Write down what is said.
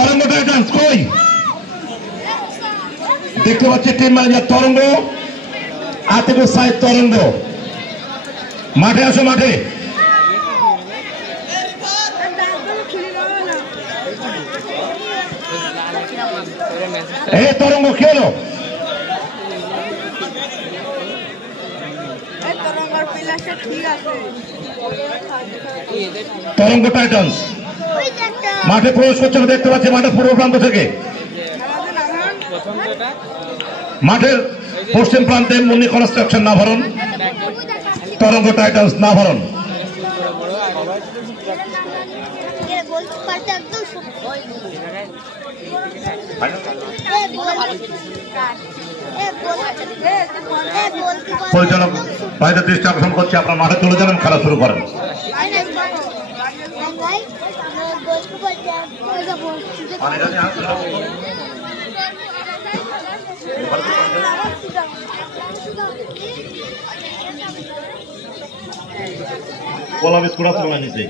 তরঙ্গ টাইটান্স কই? দেখতে পাচ্ছি টিম ম্যানেজার তরঙ্গ, আতিকুর সাইদ তরঙ্গ। মাঠে আসো, মাঠে। এই তরঙ্গ কি হলো? তরঙ্গ টাইটান্স মাঠে প্রবেশ করছে, দেখতে পাচ্ছি মাঠের পূর্ব প্রান্ত থেকে। মাঠের পশ্চিম প্রান্তে মুন্নি কনস্ট্রাকশন নাভারণ, তরঙ্গ টাইটান্স নাভারণ। পরিচালক ভাইদের দৃষ্টি আকর্ষণ করছে, আপনার মাঠে চলে যাবেন, খেলা শুরু করেন। কলা বিস্কুট আছে নিচে।